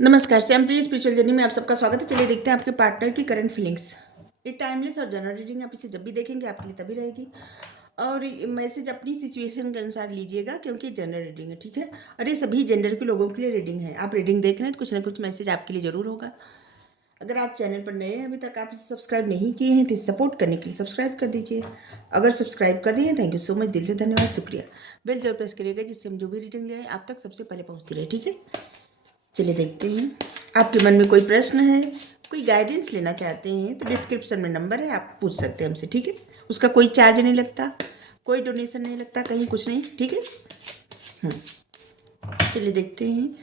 नमस्कार, सैम्पली spiritual journey में आप सबका स्वागत है। चलिए देखते हैं आपके पार्टनर की करंट फीलिंग्स। ये टाइमलेस और जनरल रीडिंग, आप इसे जब भी देखेंगे आपके लिए तभी रहेगी। और मैसेज अपनी सिचुएशन के अनुसार लीजिएगा, क्योंकि जनरल रीडिंग है, ठीक है। और ये सभी जेंडर के लोगों के लिए रीडिंग है। आप रीडिंग देख रहे हैं तो कुछ ना कुछ मैसेज आपके लिए ज़रूर होगा। अगर आप चैनल पर नए हैं, अभी तक आप इसे सब्सक्राइब नहीं किए हैं, तो इसे सपोर्ट करने के लिए सब्सक्राइब कर दीजिए। अगर सब्सक्राइब कर दिए हैं, थैंक यू सो मच, दिल से धन्यवाद, शुक्रिया। बेल जरूर प्रेस करिएगा, जिससे हम जो भी रीडिंग ले आए आप तक सबसे पहले पहुँचती रहे, ठीक है। चलिए देखते हैं आपके मन में कोई प्रश्न है, कोई गाइडेंस लेना चाहते हैं तो डिस्क्रिप्शन में नंबर है, आप पूछ सकते हैं हमसे, ठीक है। उसका कोई चार्ज नहीं लगता, कोई डोनेशन नहीं लगता, कहीं कुछ नहीं, ठीक है। चलिए देखते हैं।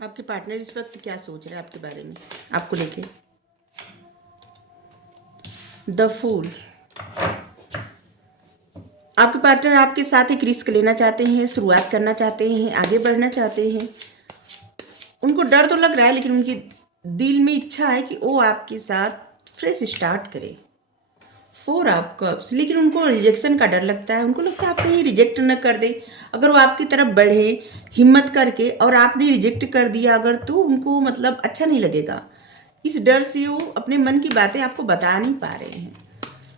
आपके पार्टनर इस वक्त क्या सोच रहे हैं आपके बारे में, आपको लेके। The fool. आपके पार्टनर आपके साथ एक रिस्क लेना चाहते हैं, शुरुआत करना चाहते हैं, आगे बढ़ना चाहते हैं। उनको डर तो लग रहा है, लेकिन उनकी दिल में इच्छा है कि वो आपके साथ फ्रेश स्टार्ट करे। 4 ऑफ कप्स, लेकिन उनको रिजेक्शन का डर लगता है। उनको लगता है आप कहीं रिजेक्ट न कर दे। अगर वो आपकी तरफ बढ़े हिम्मत करके और आपने रिजेक्ट कर दिया अगर, तो उनको मतलब अच्छा नहीं लगेगा। इस डर से वो अपने मन की बातें आपको बता नहीं पा रहे हैं।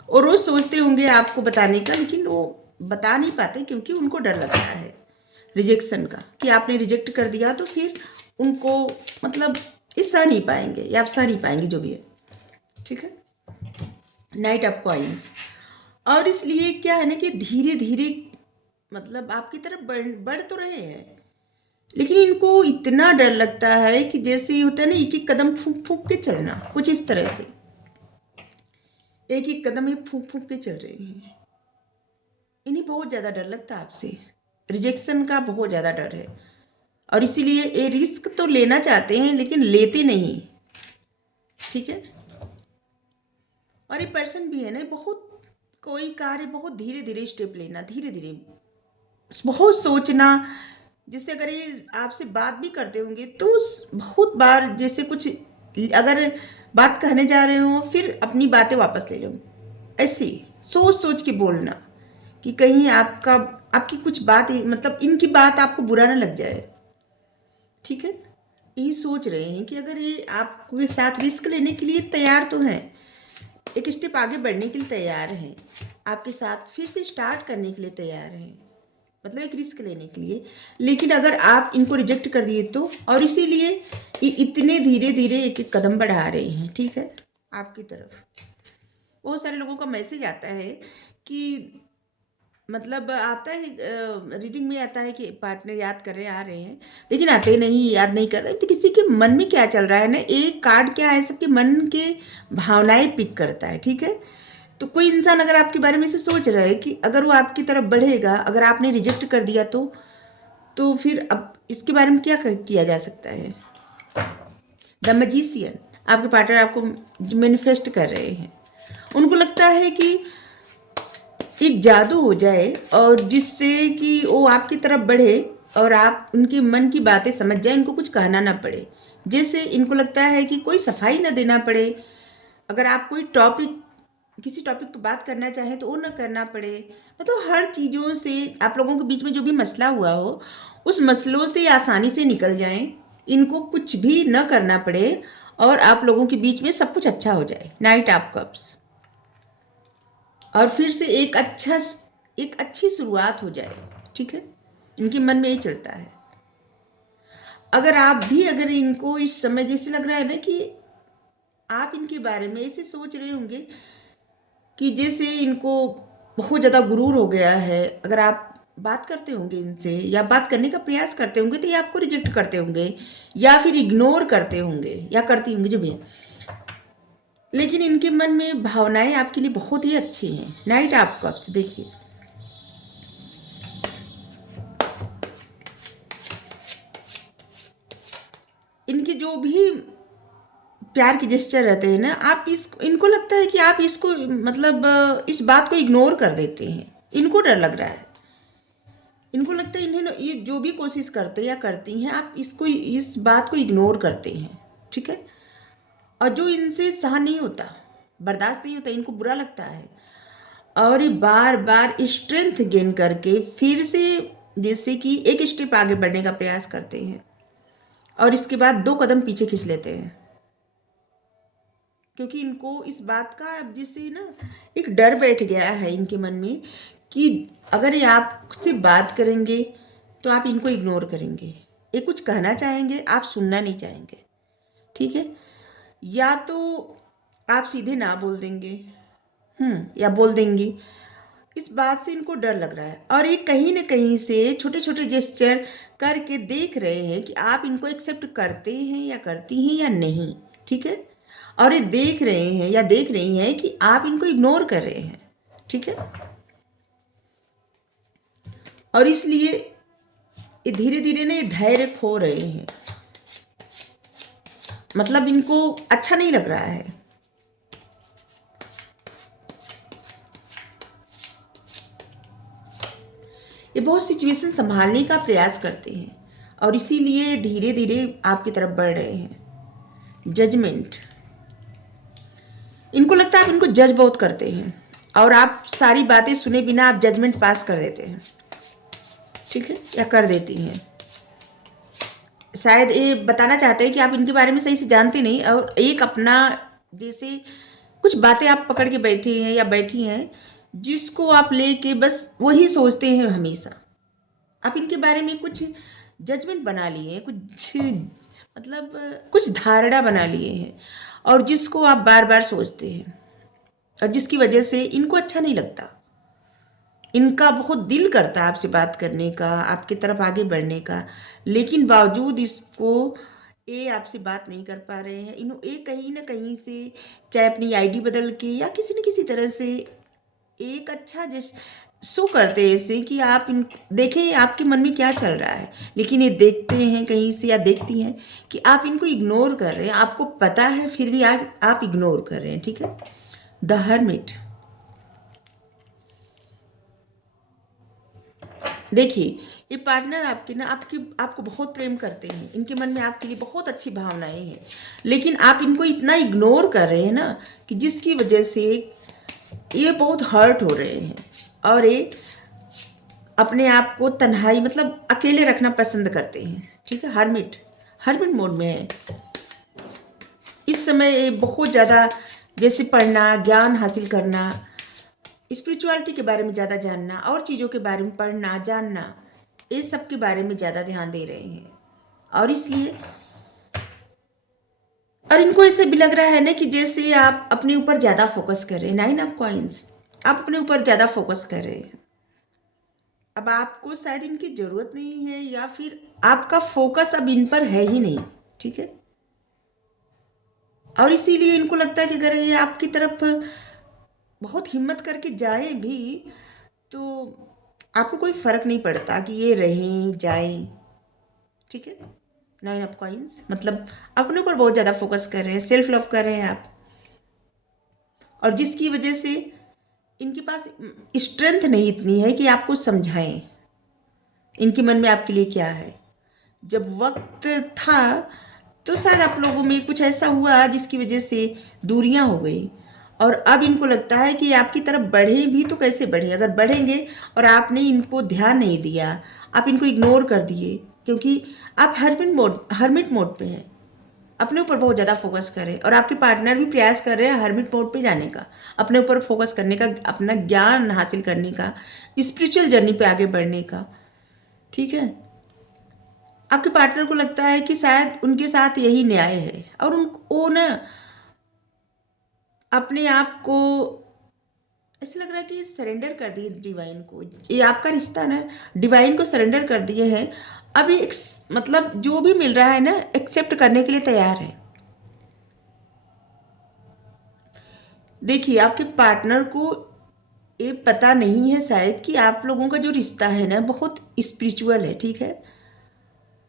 और रोज सोचते होंगे आपको बताने का, लेकिन वो बता नहीं पाते क्योंकि उनको डर लगता है रिजेक्शन का, कि आपने रिजेक्ट कर दिया तो फिर उनको मतलब ये सह नहीं पाएंगे, या आप सह नहीं पाएंगे जो भी है, ठीक है। Night of coins. और इसलिए क्या है ना कि धीरे धीरे मतलब आपकी तरफ बढ़ तो रहे हैं, लेकिन इनको इतना डर लगता है कि जैसे होता है ना, एक एक कदम फूंक फूंक के चलना, कुछ इस तरह से एक एक कदम ये फूंक फूंक के चल रहे हैं। इन्हें बहुत ज़्यादा डर लगता है आपसे, रिजेक्शन का बहुत ज़्यादा डर है। और इसीलिए ये रिस्क तो लेना चाहते हैं लेकिन लेते नहीं, ठीक है। और ये पर्सन भी है ना, बहुत कोई कार्य बहुत धीरे धीरे स्टेप लेना, धीरे धीरे बहुत सोचना। जिससे अगर ये आपसे बात भी करते होंगे तो बहुत बार जैसे कुछ अगर बात कहने जा रहे हो फिर अपनी बातें वापस ले लो, ऐसे सोच सोच के बोलना कि कहीं आपका आपकी कुछ बात मतलब इनकी बात आपको बुरा ना लग जाए, ठीक है। यही सोच रहे हैं कि अगर ये आपके साथ रिस्क लेने के लिए तैयार तो हैं, एक स्टेप आगे बढ़ने के लिए तैयार हैं, आपके साथ फिर से स्टार्ट करने के लिए तैयार हैं, मतलब एक रिस्क लेने के लिए। लेकिन अगर आप इनको रिजेक्ट कर दिए तो, और इसीलिए ये इतने धीरे धीरे एक एक कदम बढ़ा रहे हैं, ठीक है, आपकी तरफ। बहुत सारे लोगों का मैसेज आता है कि मतलब आता है रीडिंग में आता है कि पार्टनर याद कर रहे आ रहे हैं, लेकिन आते नहीं, याद नहीं कर रहे। तो किसी के मन में क्या चल रहा है ना, एक कार्ड क्या है, सबके मन के भावनाएं पिक करता है, ठीक है। तो कोई इंसान अगर आपके बारे में से सोच रहा है कि अगर वो आपकी तरफ बढ़ेगा, अगर आपने रिजेक्ट कर दिया तो फिर अब इसके बारे में क्या किया जा सकता है। The magician. आपके पार्टनर आपको मैनिफेस्ट कर रहे हैं। उनको लगता है कि एक जादू हो जाए और जिससे कि वो आपकी तरफ बढ़े और आप उनके मन की बातें समझ जाए, इनको कुछ कहना ना पड़े। जैसे इनको लगता है कि कोई सफाई ना देना पड़े। अगर आप कोई टॉपिक किसी टॉपिक पर बात करना चाहें तो वो ना करना पड़े। मतलब हर चीज़ों से आप लोगों के बीच में जो भी मसला हुआ हो, उस मसलों से आसानी से निकल जाएं, इनको कुछ भी न करना पड़े और आप लोगों के बीच में सब कुछ अच्छा हो जाए। Night of cups. और फिर से एक अच्छी शुरुआत हो जाए, ठीक है। इनके मन में यही चलता है। अगर आप भी अगर इनको इस समय जैसे लग रहा है ना कि आप इनके बारे में ऐसे सोच रहे होंगे कि जैसे इनको बहुत ज़्यादा गुरूर हो गया है। अगर आप बात करते होंगे इनसे या बात करने का प्रयास करते होंगे तो ये आपको रिजेक्ट करते होंगे या फिर इग्नोर करते होंगे या करती होंगी जो भी है। लेकिन इनके मन में भावनाएं आपके लिए बहुत ही अच्छी हैं। नाइट ऑफ कप्स देखिए, इनके जो भी प्यार के जेस्चर रहते हैं ना, आप इनको लगता है कि आप इसको मतलब इस बात को इग्नोर कर देते हैं। इनको डर लग रहा है। इनको लगता है इन्हें ये जो भी कोशिश करते या करती हैं, आप इस बात को इग्नोर करते हैं, ठीक है। और जो इनसे सहन नहीं होता, बर्दाश्त नहीं होता, इनको बुरा लगता है, और ये बार बार स्ट्रेंथ गेन करके फिर से जैसे कि एक स्टेप आगे बढ़ने का प्रयास करते हैं और इसके बाद 2 कदम पीछे खींच लेते हैं, क्योंकि इनको इस बात का अब जैसे ना एक डर बैठ गया है इनके मन में कि अगर ये आपसे बात करेंगे तो आप इनको इग्नोर करेंगे। ये कुछ कहना चाहेंगे, आप सुनना नहीं चाहेंगे, ठीक है। या तो आप सीधे ना बोल देंगे, या बोल देंगी। इस बात से इनको डर लग रहा है और ये कहीं ना कहीं से छोटे छोटे जेस्चर करके देख रहे हैं कि आप इनको एक्सेप्ट करते हैं या करती हैं या नहीं, ठीक है। और ये देख रहे हैं या देख रही हैं कि आप इनको इग्नोर कर रहे हैं, ठीक है। और इसलिए ये धीरे धीरे ना ये धैर्य खो रहे हैं, मतलब इनको अच्छा नहीं लग रहा है। ये बहुत सिचुएशन संभालने का प्रयास करते हैं और इसीलिए धीरे धीरे आपकी तरफ बढ़ रहे हैं। जजमेंट, इनको लगता है आप इनको जज बहुत करते हैं और आप सारी बातें सुने बिना आप जजमेंट पास कर देते हैं, ठीक है, या कर देती हैं। शायद ये बताना चाहते हैं कि आप इनके बारे में सही से जानते नहीं और एक अपना जैसे कुछ बातें आप पकड़ के बैठे हैं या बैठी हैं जिसको आप लेके बस वही सोचते हैं हमेशा। आप इनके बारे में कुछ जजमेंट बना लिए हैं, कुछ मतलब कुछ धारणा बना लिए हैं और जिसको आप बार बार सोचते हैं और जिसकी वजह से इनको अच्छा नहीं लगता। इनका बहुत दिल करता है आपसे बात करने का, आपकी तरफ आगे बढ़ने का, लेकिन बावजूद इसको ये आपसे बात नहीं कर पा रहे हैं। इन्हों ये कहीं ना कहीं से चाहे अपनी आईडी बदल के या किसी न किसी तरह से एक अच्छा जिस शो करते हैं ऐसे कि आप इन देखें आपके मन में क्या चल रहा है, लेकिन ये देखते हैं कहीं से या देखती हैं कि आप इनको इग्नोर कर रहे हैं, आपको पता है फिर भी आप इग्नोर कर रहे हैं, ठीक है। द हर्मिट, देखिए ये पार्टनर आपके ना आपको बहुत प्रेम करते हैं, इनके मन में आपके लिए बहुत अच्छी भावनाएं हैं, लेकिन आप इनको इतना इग्नोर कर रहे हैं ना कि जिसकी वजह से ये बहुत हर्ट हो रहे हैं और ये अपने आप को तन्हाई मतलब अकेले रखना पसंद करते हैं, ठीक है। हर्मिट मोड में है इस समय। ये बहुत ज़्यादा जैसे पढ़ना, ज्ञान हासिल करना, स्पिरिचुअलिटी के बारे में ज़्यादा जानना और चीज़ों के बारे में पढ़ना जानना, ये सब के बारे में ज़्यादा ध्यान दे रहे हैं। और इसलिए और इनको ऐसे भी लग रहा है ना कि जैसे आप अपने ऊपर ज़्यादा फोकस कर रहे हैं। 9 ऑफ कॉइंस, आप अपने ऊपर ज़्यादा फोकस कर रहे हैं। अब आपको शायद इनकी ज़रूरत नहीं है या फिर आपका फोकस अब इन पर है ही नहीं, ठीक है। और इसीलिए इनको लगता है कि अगर ये आपकी तरफ बहुत हिम्मत करके जाए भी तो आपको कोई फ़र्क नहीं पड़ता कि ये रहें जाएं, ठीक है। 9 ऑफ कॉइंस मतलब अपने ऊपर बहुत ज़्यादा फोकस कर रहे हैं, सेल्फ लव कर रहे हैं आप, और जिसकी वजह से इनके पास स्ट्रेंथ नहीं इतनी है कि आपको समझाएं इनके मन में आपके लिए क्या है। जब वक्त था तो शायद आप लोगों में कुछ ऐसा हुआ जिसकी वजह से दूरियां हो गई और अब इनको लगता है कि आपकी तरफ बढ़े भी तो कैसे बढ़े, अगर बढ़ेंगे और आपने इनको ध्यान नहीं दिया, आप इनको इग्नोर कर दिए क्योंकि आप हर्मिट मोड पे हैं, अपने ऊपर बहुत ज़्यादा फोकस करें। और आपके पार्टनर भी प्रयास कर रहे हैं हर्मिट मोड पे जाने का, अपने ऊपर फोकस करने का, अपना ज्ञान हासिल करने का, स्पिरिचुअल जर्नी पे आगे बढ़ने का, ठीक है। आपके पार्टनर को लगता है कि शायद उनके साथ यही न्याय है और उनको ना अपने आप को ऐसा लग रहा है कि सरेंडर कर दिए डिवाइन को। ये आपका रिश्ता ना डिवाइन को सरेंडर कर दिए हैं। अभी एक मतलब जो भी मिल रहा है ना एक्सेप्ट करने के लिए तैयार है। देखिए आपके पार्टनर को ये पता नहीं है शायद कि आप लोगों का जो रिश्ता है ना बहुत स्पिरिचुअल है, ठीक है।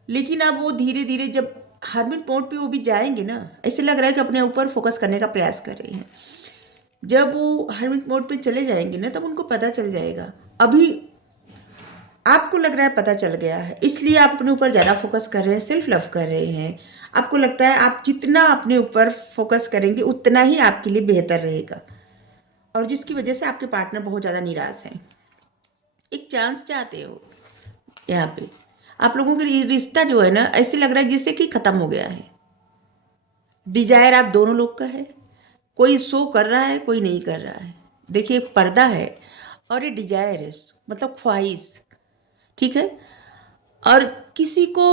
लेकिन अब वो धीरे धीरे जब हर्मिट मोड पे वो भी जाएंगे ना, ऐसे लग रहा है कि अपने ऊपर फोकस करने का प्रयास कर रहे हैं। जब वो हर्मिट मोड पे चले जाएंगे ना तब उनको पता चल जाएगा। अभी आपको लग रहा है पता चल गया है, इसलिए आप अपने ऊपर ज़्यादा फोकस कर रहे हैं, सेल्फ लव कर रहे हैं। आपको लगता है आप जितना अपने ऊपर फोकस करेंगे उतना ही आपके लिए बेहतर रहेगा और जिसकी वजह से आपके पार्टनर बहुत ज़्यादा निराश हैं। एक चांस चाहते हो यहाँ पे। आप लोगों का रिश्ता जो है ना, ऐसे लग रहा है जिससे कि ख़त्म हो गया है। डिजायर आप दोनों लोग का है, कोई शो कर रहा है, कोई नहीं कर रहा है। देखिए, एक पर्दा है और ये डिजायर है, मतलब ख्वाहिश, ठीक है। और किसी को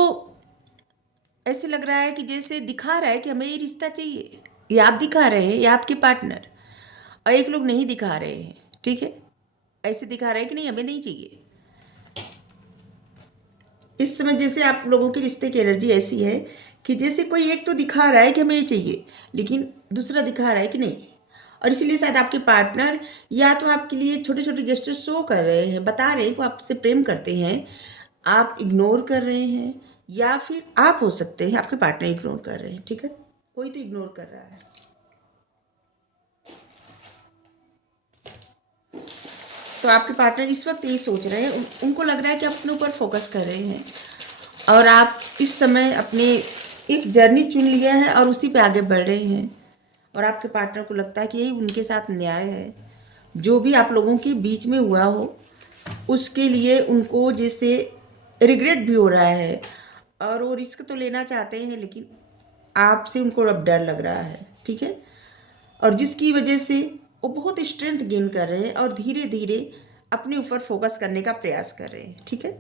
ऐसे लग रहा है कि जैसे दिखा रहा है कि हमें ये रिश्ता चाहिए, ये आप दिखा रहे हैं, या आपके पार्टनर, और एक लोग नहीं दिखा रहे हैं, ठीक है। ऐसे दिखा रहे हैं कि नहीं, हमें नहीं चाहिए। इस समय जैसे आप लोगों के रिश्ते की एनर्जी ऐसी है कि जैसे कोई एक तो दिखा रहा है कि हमें ये चाहिए, लेकिन दूसरा दिखा रहा है कि नहीं। और इसीलिए शायद आपके पार्टनर या तो आपके लिए छोटे छोटे जेस्चर शो कर रहे हैं, बता रहे हैं कि वो आपसे प्रेम करते हैं, आप इग्नोर कर रहे हैं, या फिर आप हो सकते हैं आपके पार्टनर इग्नोर कर रहे हैं, ठीक है। कोई तो इग्नोर कर रहा है। तो आपके पार्टनर इस वक्त यही सोच रहे हैं, उनको लग रहा है कि आप अपने ऊपर फोकस कर रहे हैं, और आप इस समय अपने एक जर्नी चुन लिया है और उसी पे आगे बढ़ रहे हैं। और आपके पार्टनर को लगता है कि यही उनके साथ न्याय है। जो भी आप लोगों के बीच में हुआ हो उसके लिए उनको जैसे रिग्रेट भी हो रहा है, और वो रिस्क तो लेना चाहते हैं, लेकिन आपसे उनको अब डर लग रहा है, ठीक है। और जिसकी वजह से वो बहुत स्ट्रेंथ गेन कर रहे हैं और धीरे धीरे अपने ऊपर फोकस करने का प्रयास कर रहे हैं, ठीक है।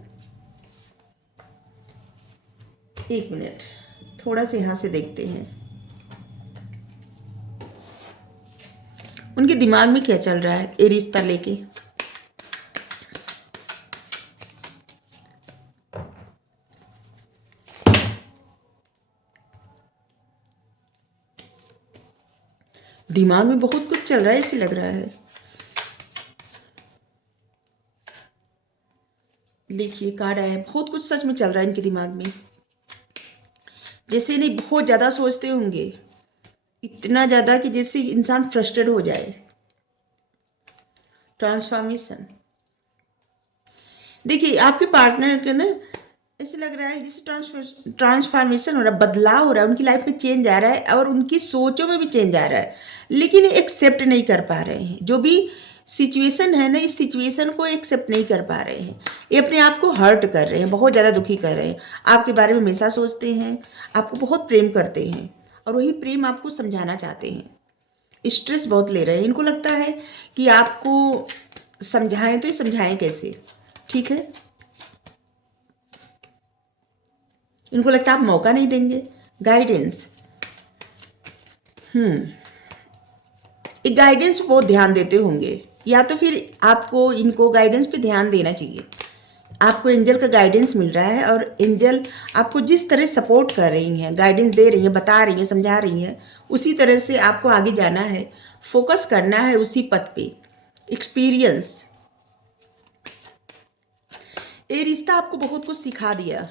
एक मिनट, थोड़ा सा यहाँ से देखते हैं उनके दिमाग में क्या चल रहा है ये रिश्ता लेके। दिमाग में बहुत कुछ चल रहा है, ऐसे लग रहा है। देखिए, कार्ड आया है, बहुत कुछ सच में चल रहा है इनके दिमाग में। जैसे नहीं, बहुत ज़्यादा सोचते होंगे, इतना ज़्यादा कि जैसे इंसान फ्रस्ट्रेट हो जाए। ट्रांसफॉर्मेशन, देखिए आपके पार्टनर के ना ऐसे लग रहा है जैसे ट्रांसफॉर्मेशन हो रहा है, बदलाव हो रहा है, उनकी लाइफ में चेंज आ रहा है और उनकी सोचों में भी चेंज आ रहा है, लेकिन एक्सेप्ट नहीं कर पा रहे हैं। जो भी सिचुएशन है ना, इस सिचुएशन को एक्सेप्ट नहीं कर पा रहे हैं। ये अपने आप को हर्ट कर रहे हैं, बहुत ज़्यादा दुखी कर रहे हैं। आपके बारे में हमेशा सोचते हैं, आपको बहुत प्रेम करते हैं, और वही प्रेम आपको समझाना चाहते हैं। स्ट्रेस बहुत ले रहे हैं। इनको लगता है कि आपको समझाएं तो ये समझाएं कैसे, ठीक है। इनको लगता है आप मौका नहीं देंगे। गाइडेंस, एक गाइडेंस पे बहुत ध्यान देते होंगे, या तो फिर आपको इनको गाइडेंस पे ध्यान देना चाहिए। आपको एंजल का गाइडेंस मिल रहा है, और एंजल आपको जिस तरह सपोर्ट कर रही हैं, गाइडेंस दे रही हैं, बता रही हैं, समझा रही हैं, उसी तरह से आपको आगे जाना है, फोकस करना है उसी पथ पे। एक्सपीरियंस, ये रिश्ता आपको बहुत कुछ सिखा दिया,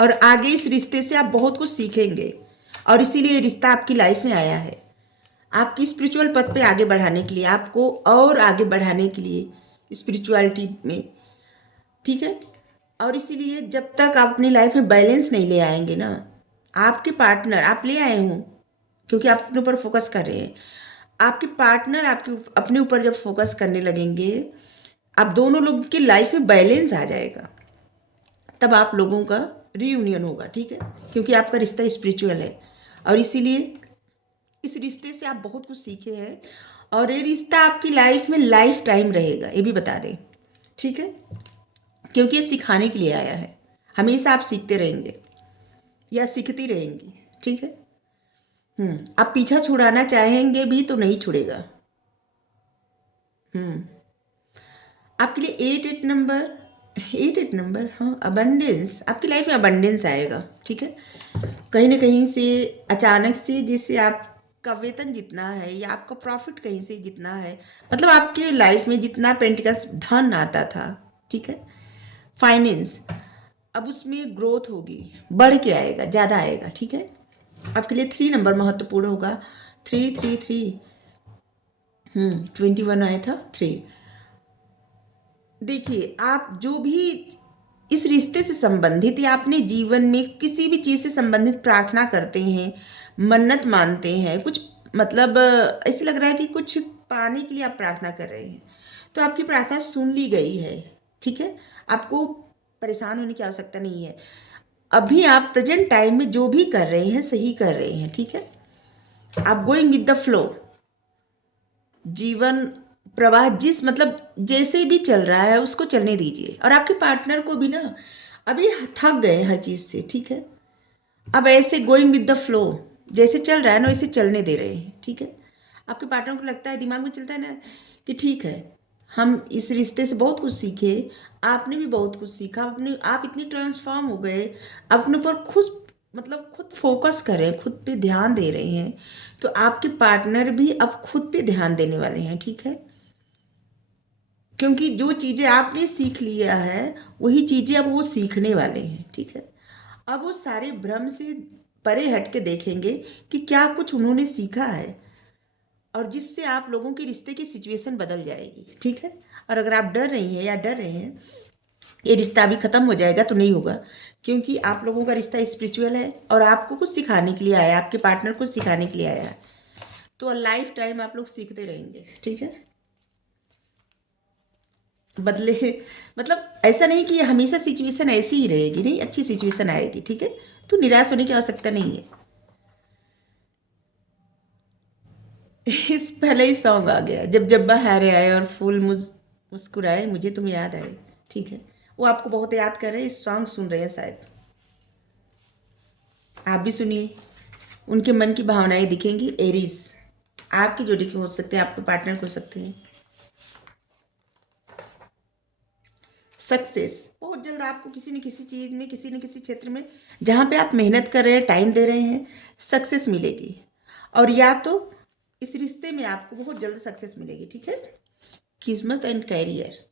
और आगे इस रिश्ते से आप बहुत कुछ सीखेंगे, और इसीलिए ये रिश्ता आपकी लाइफ में आया है, आपकी स्पिरिचुअल पथ पे आगे बढ़ाने के लिए, आपको और आगे बढ़ाने के लिए स्पिरिचुअलिटी में, ठीक है। और इसीलिए जब तक आप अपनी लाइफ में बैलेंस नहीं ले आएंगे ना, आपके पार्टनर, आप ले आए हों क्योंकि आप अपने ऊपर फोकस कर रहे हैं, आपके पार्टनर आपके अपने ऊपर जब फोकस करने लगेंगे, आप दोनों लोगों की लाइफ में बैलेंस आ जाएगा, तब आप लोगों का रीयूनियन होगा, ठीक है। क्योंकि आपका रिश्ता स्पिरिचुअल है, और इसीलिए इस रिश्ते से आप बहुत कुछ सीखे हैं, और ये रिश्ता आपकी लाइफ में लाइफ टाइम रहेगा, ये भी बता दें, ठीक है। क्योंकि ये सिखाने के लिए आया है, हमेशा आप सीखते रहेंगे या सीखती रहेंगी, ठीक है। आप पीछा छुड़ाना चाहेंगे भी तो नहीं छुड़ेगा। आपके लिए 8 नंबर, हाँ, अबंडेंस, आपकी लाइफ में अबंडेंस आएगा, ठीक है। कहीं ना कहीं से अचानक से, जिससे आपका वेतन जितना है या आपका प्रॉफिट कहीं से जितना है, मतलब आपके लाइफ में जितना पेंटिकल्स धन आता था, ठीक है, फाइनेंस, अब उसमें ग्रोथ होगी, बढ़ के आएगा, ज़्यादा आएगा, ठीक है। आपके लिए 3 नंबर महत्वपूर्ण होगा। 3 21 आया था 3। देखिए, आप जो भी इस रिश्ते से संबंधित या अपने जीवन में किसी भी चीज़ से संबंधित प्रार्थना करते हैं, मन्नत मानते हैं, कुछ मतलब ऐसे लग रहा है कि कुछ पाने के लिए आप प्रार्थना कर रहे हैं, तो आपकी प्रार्थना सुन ली गई है। ठीक है, आपको परेशान होने की आवश्यकता नहीं है। अभी आप प्रेजेंट टाइम में जो भी कर रहे हैं सही कर रहे हैं। ठीक है, आप गोइंग विद द फ्लो, जीवन प्रवाह जिस मतलब जैसे भी चल रहा है उसको चलने दीजिए। और आपके पार्टनर को भी ना अभी थक गए हर चीज़ से। ठीक है, अब ऐसे गोइंग विद द फ्लो, जैसे चल रहा है ना वैसे चलने दे रहे हैं। ठीक है, आपके पार्टनर को लगता है, दिमाग में चलता है ना कि ठीक है, हम इस रिश्ते से बहुत कुछ सीखे, आपने भी बहुत कुछ सीखा, अपने आप इतनी ट्रांसफॉर्म हो गए, अपने ऊपर खुद मतलब खुद फोकस कर रहे हैं, खुद पे ध्यान दे रहे हैं, तो आपके पार्टनर भी अब खुद पे ध्यान देने वाले हैं। ठीक है, क्योंकि जो चीज़ें आपने सीख लिया है वही चीज़ें अब वो सीखने वाले हैं। ठीक है, अब वो सारे भ्रम से परे हट के देखेंगे कि क्या कुछ उन्होंने सीखा है, और जिससे आप लोगों के रिश्ते की सिचुएशन बदल जाएगी। ठीक है, और अगर आप डर रही हैं या डर रहे हैं ये रिश्ता अभी ख़त्म हो जाएगा, तो नहीं होगा, क्योंकि आप लोगों का रिश्ता स्पिरिचुअल है और आपको कुछ सिखाने के लिए आया है, आपके पार्टनर कुछ सिखाने के लिए आया है, तो लाइफ टाइम आप लोग सीखते रहेंगे। ठीक है, बदले मतलब ऐसा नहीं कि हमेशा सिचुएशन ऐसी ही रहेगी, नहीं, अच्छी सिचुएशन आएगी। ठीक है, तो निराश होने की आवश्यकता नहीं है। इस पहले ही सॉन्ग आ गया, जब जब बहारें आए और फूल मुस्कुराए मुझे तुम याद आए। ठीक है, वो आपको बहुत याद कर रहे हैं, इस सॉन्ग सुन रहे हैं शायद। आप भी सुनिए, उनके मन की भावनाएं दिखेंगी। एरीज आपकी जोड़ी के हो सकते हैं, आपके पार्टनर हो सकते हैं। सक्सेस बहुत जल्द आपको किसी न किसी चीज़ में, किसी न किसी क्षेत्र में जहाँ पे आप मेहनत कर रहे हैं, टाइम दे रहे हैं, सक्सेस मिलेगी। और या तो इस रिश्ते में आपको बहुत जल्द सक्सेस मिलेगी। ठीक है, किस्मत एंड कैरियर,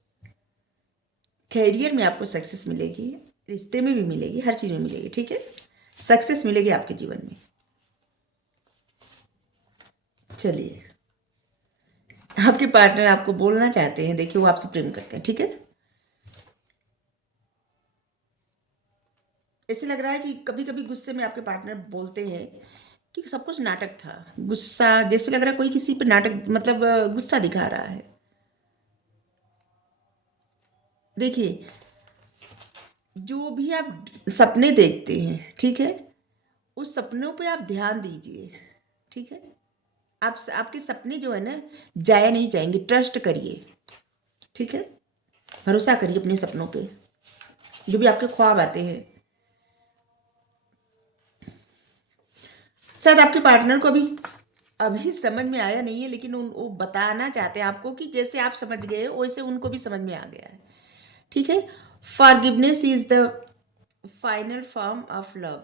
कैरियर में आपको सक्सेस मिलेगी, रिश्ते में भी मिलेगी, हर चीज़ में मिलेगी। ठीक है, सक्सेस मिलेगी आपके जीवन में। चलिए, आपके पार्टनर आपको बोलना चाहते हैं, देखिए वो आपसे प्रेम करते हैं। ठीक है, ऐसे लग रहा है कि कभी कभी गुस्से में आपके पार्टनर बोलते हैं कि सब कुछ नाटक था। गुस्सा जैसे लग रहा है कोई किसी पर नाटक मतलब गुस्सा दिखा रहा है। देखिए, जो भी आप सपने देखते हैं, ठीक है, उस सपनों पे आप ध्यान दीजिए। ठीक है, आपके सपने जो है ना जाया नहीं जाएंगे, ट्रस्ट करिए। ठीक है, भरोसा करिए अपने सपनों पे, जो भी आपके ख्वाब आते हैं। शायद आपके पार्टनर को अभी अभी समझ में आया नहीं है, लेकिन वो बताना चाहते हैं आपको कि जैसे आप समझ गए वैसे उनको भी समझ में आ गया है। ठीक है, forgiveness is the final form of love.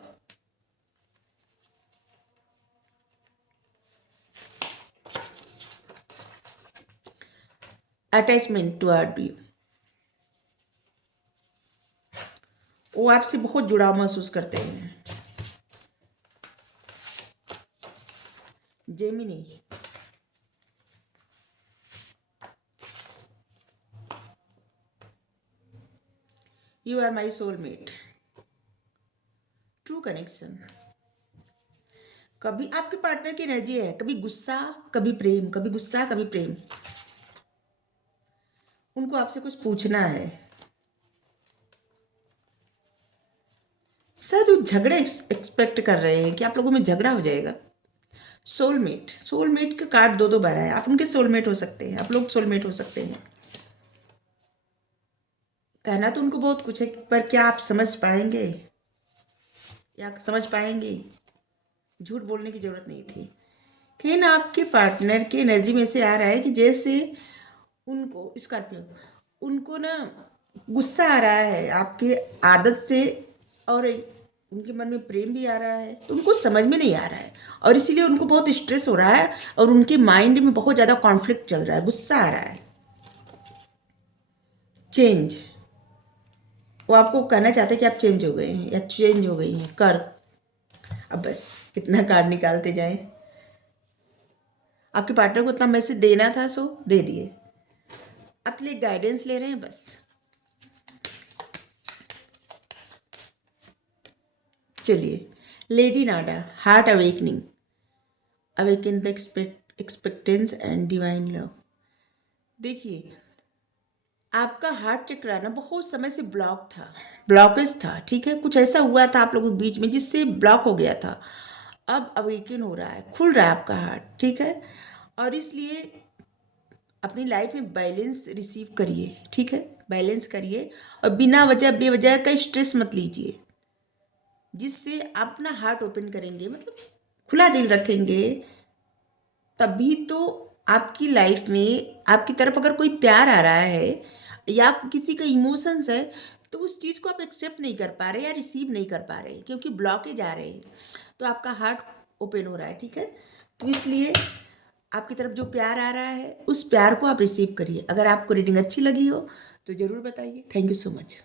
Attachment toward you, वो आपसे बहुत जुड़ाव महसूस करते हैं। Gemini, you are my soulmate, true connection. कभी आपके पार्टनर की एनर्जी है, कभी गुस्सा कभी प्रेम, कभी गुस्सा कभी प्रेम। उनको आपसे कुछ पूछना है, शायद वो झगड़े एक्सपेक्ट कर रहे हैं कि आप लोगों में झगड़ा हो जाएगा। सोलमेट, सोलमेट का कार्ड दो दो बार है, आप उनके सोलमेट हो सकते हैं, आप लोग सोलमेट हो सकते हैं। कहना तो उनको बहुत कुछ है, पर क्या आप समझ पाएंगे या समझ पाएंगे? झूठ बोलने की जरूरत नहीं थी। कहीं ना आपके पार्टनर के एनर्जी में से आ रहा है कि जैसे उनको स्कॉर्पियो, उनको ना गुस्सा आ रहा है आपके आदत से, और उनके मन में प्रेम भी आ रहा है, तो उनको समझ में नहीं आ रहा है, और इसीलिए उनको बहुत स्ट्रेस हो रहा है, और उनके माइंड में बहुत ज़्यादा कॉन्फ्लिक्ट चल रहा है, गुस्सा आ रहा है। चेंज, वो आपको कहना चाहते हैं कि आप चेंज हो गए हैं या चेंज हो गई हैं कर। अब बस कितना कार्ड निकालते जाएं, आपके पार्टनर को उतना मैसेज देना था सो दे दिए, आपके लिए गाइडेंस ले रहे हैं बस। चलिए, Lady Nada, heart awakening, awaken the expectance and divine love. देखिए, आपका हार्ट चक्र ना बहुत समय से ब्लॉकेज था, ठीक है। कुछ ऐसा हुआ था आप लोगों के बीच में जिससे ब्लॉक हो गया था। अब अवेकन हो रहा है, खुल रहा है आपका हार्ट, ठीक है। और इसलिए अपनी लाइफ में बैलेंस रिसीव करिए, ठीक है। बैलेंस करिए और बिना वजह बेवजह का स्ट्रेस मत लीजिए, जिससे आप अपना हार्ट ओपन करेंगे, मतलब खुला दिल रखेंगे, तभी तो आपकी लाइफ में आपकी तरफ अगर कोई प्यार आ रहा है या आपको किसी का इमोशंस है, तो उस चीज़ को आप एक्सेप्ट नहीं कर पा रहे या रिसीव नहीं कर पा रहे, क्योंकि ब्लॉकेज आ रहे हैं। तो आपका हार्ट ओपन हो रहा है, ठीक है। तो इसलिए आपकी तरफ जो प्यार आ रहा है उस प्यार को आप रिसीव करिए। अगर आपको रीडिंग अच्छी लगी हो तो ज़रूर बताइए। Thank you so much.